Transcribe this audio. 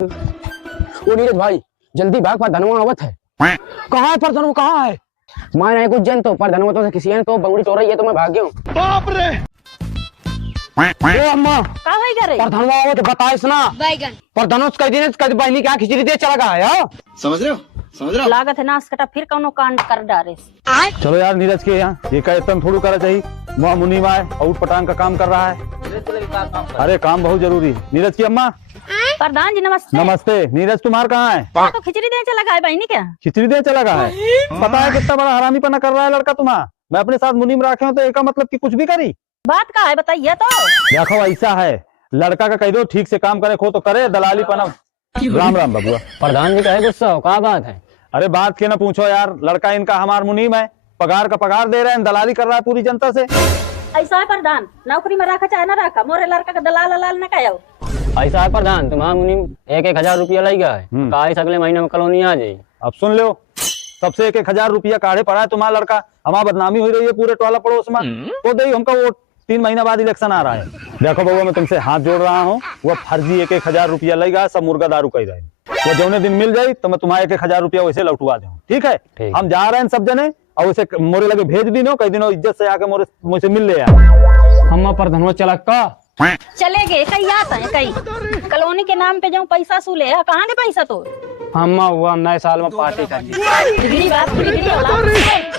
वो नीरज भाई जल्दी भाग, पर धनवा आवत है। कहाँ है पर धनवा, कहाँ है? मैं नहीं कुछ जन तो पर धनवा तो से किसी ने तो बंगड़ी चोरा है तो मैं भाग गया हूँ। बाप रे। ओ अम्मा का भाई करे पर धनवा आवत बताइस ना। बैगन पर धनुष कह दिन कद बहनी क्या खिचड़ी दे चला गया है। समझ रहे हो लागत है नाश कटा फिर कौनो कांड कर डारे। चलो यार नीरज के यहाँ ये का इतना थोड़ा करा चाहिए। वहाँ मुनीम आए आउट पटांग का काम कर रहा है। अरे काम बहुत जरूरी। नीरज की अम्मा प्रधान जी नमस्ते। नमस्ते। नीरज तुम्हार कहाँ है? तो खिचड़ी देने चला गया बहनी क्या? खिचड़ी दे चला गया है। पता है कितना बड़ा हरामीपना कर रहा है लड़का तुम्हारा। मैं अपने साथ मुनीम रखे हूँ तो एक मतलब की कुछ भी करी बात का है बताइए तो। देखो ऐसा है लड़का का कह दो ठीक से काम करे खो तो करे दलाली पना। राम राम बबुआ। प्रधान जी कहे गुस्सा हो, क्या बात है? अरे बात के ना पूछो यार, लड़का इनका हमार मुनीम है, पगार का पगार दे रहे हैं, दलाली कर रहा है पूरी जनता से। ऐसा है प्रधान, नौकरी में रखा चाहे ना रखा, मोरे लड़का का दलाल न कहो। ऐसा है प्रधान, तुम्हारा मुनीम 1,000 रुपया लगेगा है, काश अगले महीने में कॉलोनी आ जाए। अब सुन लो, सबसे 1,000 रुपया काढ़े पड़ा है तुम्हारा लड़का। हमारा बदनामी हो रही है पूरे टोला पड़ोस में। तो दे हमका वो 3 महीना बाद इलेक्शन आ रहा है। देखो बउआ मैं तुमसे हाथ जोड़ रहा हूँ, वो फर्जी 1,000 रुपया लगेगा, सब मुर्गा दारू कही रहे। वो जौने दिन मिल जाये तो मैं तुम्हारा 1,000 रुपया वैसे लौटवा दूँ। ठीक है? हम जा रहे हैं सब जने और उसे मोरे लगे भेज दी नो, कई दिनों इज्जत से आके मोरे मुझसे मिल ले यार। हम पर धनवा चला का चले गए कई आता है कई कॉलोनी के नाम पे जाऊँ पैसा सूले कहाँ दे पैसा तो। हम हुआ नए साल में पार्टी कर बिगड़ी बात बिगड़ी औलाद।